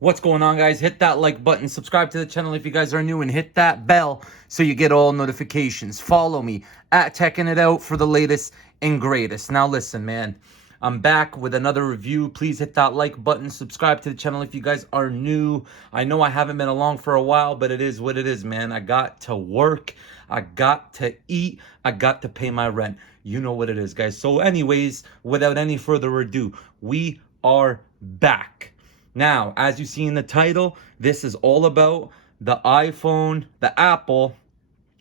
What's going on, guys? Hit that like button, subscribe to the channel if you guys are new, and hit that bell so you get all notifications. Follow me at Teching It Out for the latest and greatest. Now listen, man, I'm back with another review. Please hit that like button, subscribe to the channel if you guys are new. I know I haven't been along for a while, but it is what it is, man. I got to work, I got to eat, I got to pay my rent. You know what it is, guys. So anyways, without any further ado, we are back. Now, as you see in the title, this is all about the iPhone, the Apple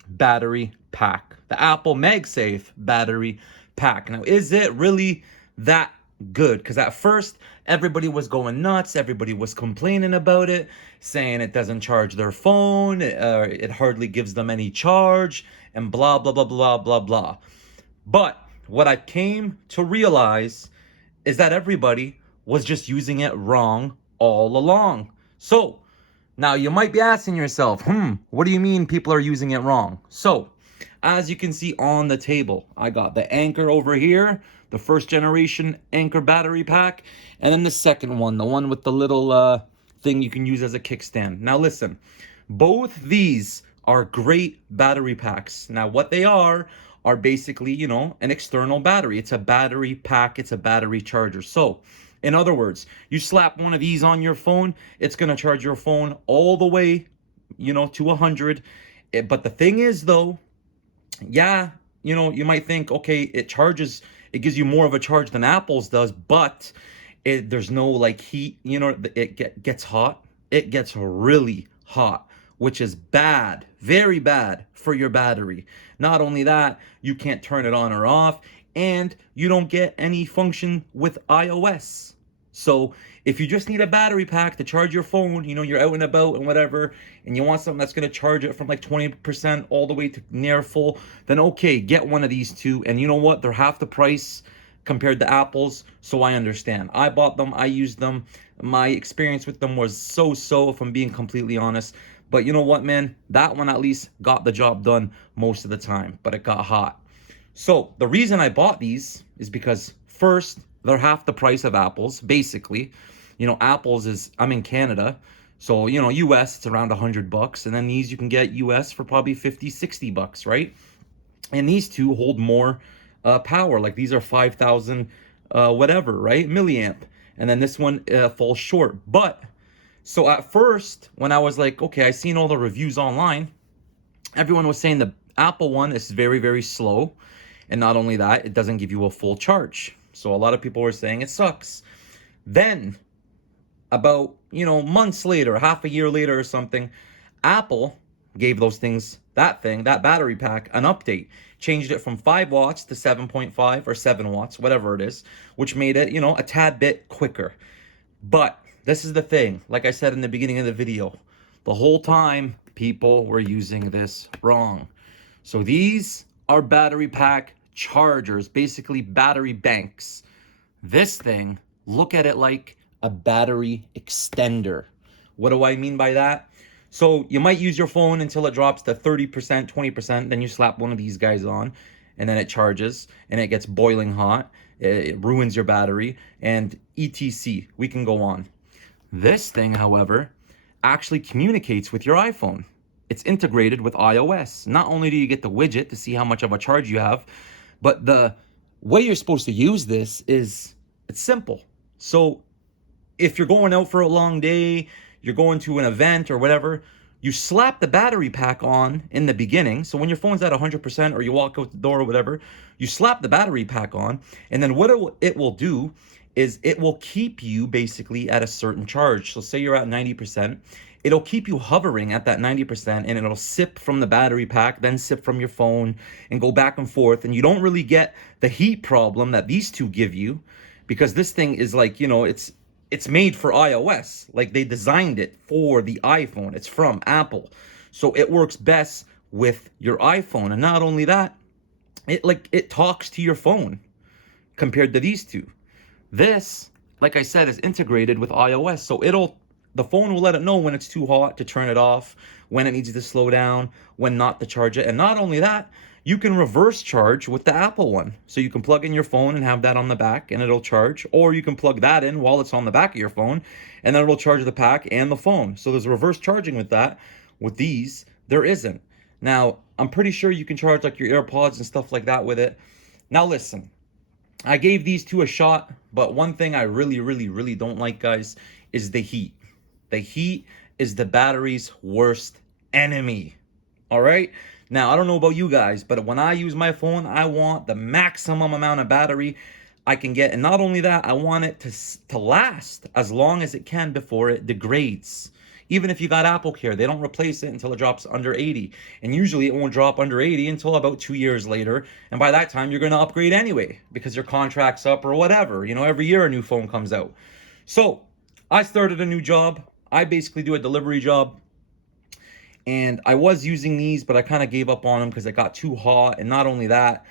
battery pack, the Apple MagSafe battery pack. Now, is it really that good? Because at first, everybody was going nuts. Everybody was complaining about it, saying it doesn't charge their phone, it hardly gives them any charge, and blah, blah, blah, blah, blah, blah. But what I came to realize is that everybody was just using it wrong all along. So now you might be asking yourself, what do you mean people are using it wrong? So as you can see on the table, I got the Anchor over here, the first generation Anchor battery pack, and then the second one, the one with the little thing you can use as a kickstand. Now listen, both these are great battery packs. Now what they are basically, an external battery. It's a battery pack, it's a battery charger. So in other words, you slap one of these on your phone, it's going to charge your phone all the way, to 100. But the thing is, though, yeah, you might think, okay, it gives you more of a charge than Apple's does, but there's no like heat, it gets hot. It gets really hot, which is bad, very bad for your battery. Not only that, you can't turn it on or off, and you don't get any function with iOS. So if you just need a battery pack to charge your phone, you're out and about and whatever, and you want something that's going to charge it from like 20% all the way to near full, then okay, get one of these two. And you know what? They're half the price compared to Apple's, so I understand. I bought them, I used them. My experience with them was so-so, if I'm being completely honest. But you know what, man? That one at least got the job done most of the time, but it got hot. So the reason I bought these is because first, they're half the price of Apple's, basically. Apple's is, I'm in Canada, so, US, it's around $100, and then these you can get US for probably $50-$60, right? And these two hold more power. Like these are 5,000 whatever, right? Milliamp. And then this one falls short. But so at first, when I was like, okay, I seen all the reviews online, everyone was saying the Apple one is very, very slow. And not only that, it doesn't give you a full charge. So a lot of people were saying it sucks. Then about, months later, half a year later or something, Apple gave that battery pack, an update. Changed it from 5 watts to 7.5 or 7 watts, whatever it is, which made it, a tad bit quicker. But this is the thing, like I said in the beginning of the video, the whole time people were using this wrong. So these are battery pack chargers, basically battery banks. This thing, look at it like a battery extender. What do I mean by that? So you might use your phone until it drops to 30%, 20%, then you slap one of these guys on, and then it charges, and it gets boiling hot, it ruins your battery, and etc. We can go on. This thing, however, actually communicates with your iPhone. It's integrated with iOS. Not only do you get the widget to see how much of a charge you have, but the way you're supposed to use this it's simple. So if you're going out for a long day, you're going to an event or whatever, you slap the battery pack on in the beginning. So when your phone's at 100% or you walk out the door or whatever, you slap the battery pack on, and then what it will do is it will keep you basically at a certain charge. So say you're at 90%, it'll keep you hovering at that 90%, and it'll sip from the battery pack, then sip from your phone, and go back and forth. And you don't really get the heat problem that these two give you, because this thing is like, it's made for iOS. Like they designed it for the iPhone. It's from Apple. So it works best with your iPhone. And not only that, it talks to your phone compared to these two. This, like I said, is integrated with iOS. So the phone will let it know when it's too hot to turn it off, when it needs to slow down, when not to charge it. And not only that, You can reverse charge with the Apple one. So you can plug in your phone and have that on the back and it'll charge, or you can plug that in while it's on the back of your phone and then it'll charge the pack and the phone. So there's reverse charging with that. With these, there isn't. Now, I'm pretty sure you can charge like your AirPods and stuff like that with it. Now listen, I gave these two a shot, but one thing I really don't like, guys, is the heat. The heat is the battery's worst enemy. All right? Now, I don't know about you guys, but when I use my phone, I want the maximum amount of battery I can get. And not only that, I want it to last as long as it can before it degrades. Even if you got Apple Care, they don't replace it until it drops under 80. And usually it won't drop under 80 until about 2 years later. And by that time, you're going to upgrade anyway because your contract's up or whatever. You know, every year a new phone comes out. So I started a new job. I basically do a delivery job. And I was using these, but I kind of gave up on them because it got too hot. And not only that,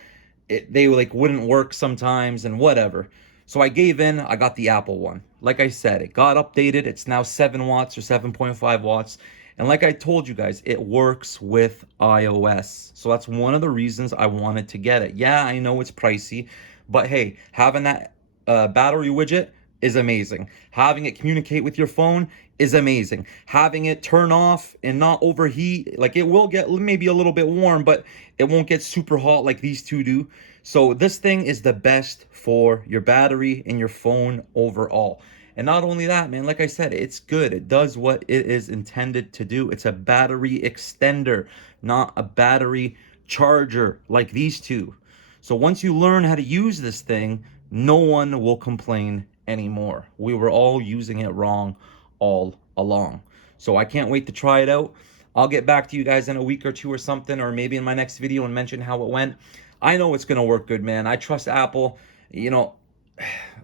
they like wouldn't work sometimes and whatever. So I gave in. I got the Apple one. Like I said, it got updated. It's now 7 watts or 7.5 watts. And like I told you guys, it works with iOS. So that's one of the reasons I wanted to get it. Yeah, I know it's pricey, but hey, having that battery widget is amazing. Having it communicate with your phone is amazing. Having it turn off and not overheat, like it will get maybe a little bit warm, but it won't get super hot like these two do. So this thing is the best for your battery and your phone overall. And not only that, man, like I said, it's good. It does what it is intended to do. It's a battery extender, not a battery charger like these two. So once you learn how to use this thing, no one will complain anymore. We were all using it wrong all along. So I can't wait to try it out. I'll get back to you guys in a week or two or something, or maybe in my next video and mention how it went. I know it's going to work good, man. I trust Apple. You know,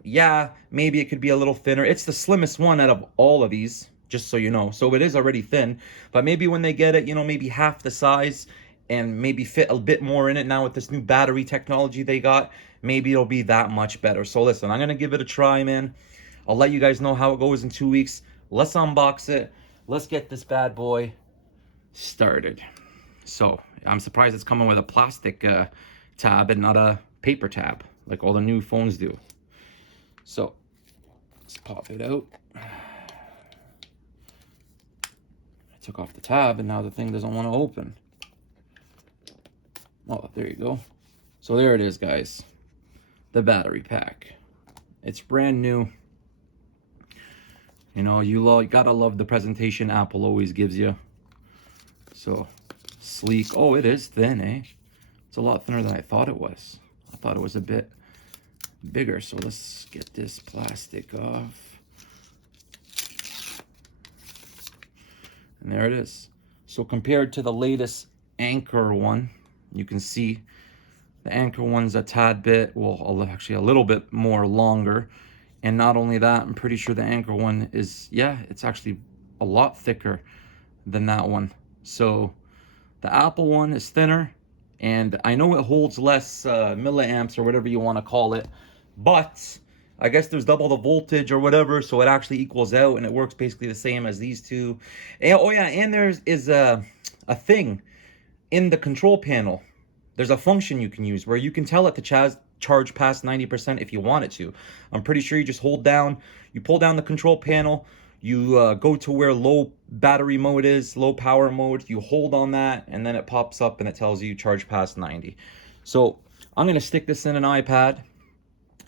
yeah, maybe it could be a little thinner. It's the slimmest one out of all of these, just so you know. So it is already thin, but maybe when they get it, you know, maybe half the size and maybe fit a bit more in it now with this new battery technology they got, maybe it'll be that much better. So listen, I'm going to give it a try, man. I'll let you guys know how it goes in 2 weeks. Let's unbox it. Let's get this bad boy started. So I'm surprised it's coming with a plastic tab and not a paper tab like all the new phones do. So let's pop it out. I took off the tab and now the thing doesn't want to open. Oh, there you go. So there it is, guys. The battery pack. It's brand new. You know, you gotta love the presentation Apple always gives you. So sleek. Oh, it is thin, eh? It's a lot thinner than I thought it was. I thought it was a bit bigger. So let's get this plastic off. And there it is. So compared to the latest Anchor one, you can see the Anchor one's a tad bit, well, actually a little bit more longer. And not only that, I'm pretty sure the Anchor one is, yeah, it's actually a lot thicker than that one. So the Apple one is thinner, and I know it holds less milliamps or whatever you want to call it, but I guess there's double the voltage or whatever, so it actually equals out, and it works basically the same as these two. And, oh yeah, and there's a thing in the control panel. There's a function you can use where you can tell it to charge past 90% if you want it to. I'm pretty sure you just pull down the control panel, you go to where low battery mode is, low power mode, you hold on that, and then it pops up and it tells you charge past 90. So I'm going to stick this in an iPad.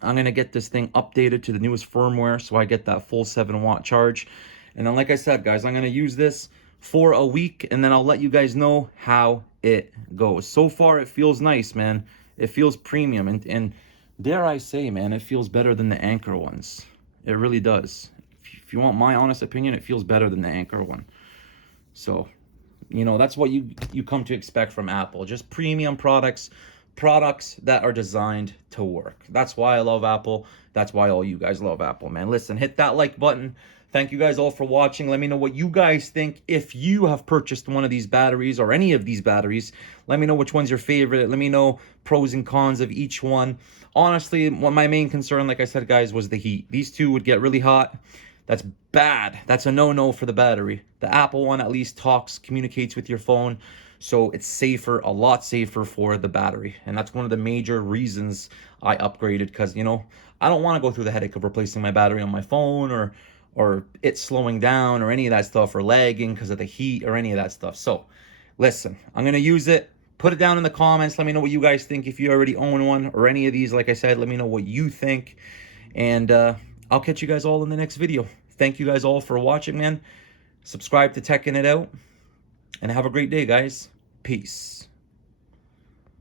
I'm going to get this thing updated to the newest firmware so I get that full 7-watt charge. And then, like I said, guys, I'm going to use this for a week, and then I'll let you guys know how it goes. So far, it feels nice, man. It feels premium, and dare I say, man, it feels better than the Anchor ones. It really does. If you want my honest opinion, it feels better than the Anchor one. So, you know, that's what you come to expect from Apple. Just premium products that are designed to work. That's why I love Apple. That's why all you guys love Apple, man. Listen, hit that like button. Thank you guys all for watching. Let me know what you guys think. If you have purchased one of these batteries or any of these batteries, let me know which one's your favorite. Let me know pros and cons of each one. Honestly, my main concern, like I said, guys, was the heat. These two would get really hot. That's bad. That's a no-no for the battery. The Apple one at least communicates with your phone. So it's safer, a lot safer for the battery. And that's one of the major reasons I upgraded, because, you know, I don't want to go through the headache of replacing my battery on my phone, or it slowing down or any of that stuff, or lagging because of the heat or any of that stuff. So listen, I'm going to use it. Put it down in the comments. Let me know what you guys think. If you already own one or any of these, like I said, let me know what you think. And I'll catch you guys all in the next video. Thank you guys all for watching, man. Subscribe to Teching It Out. And have a great day, guys. Peace.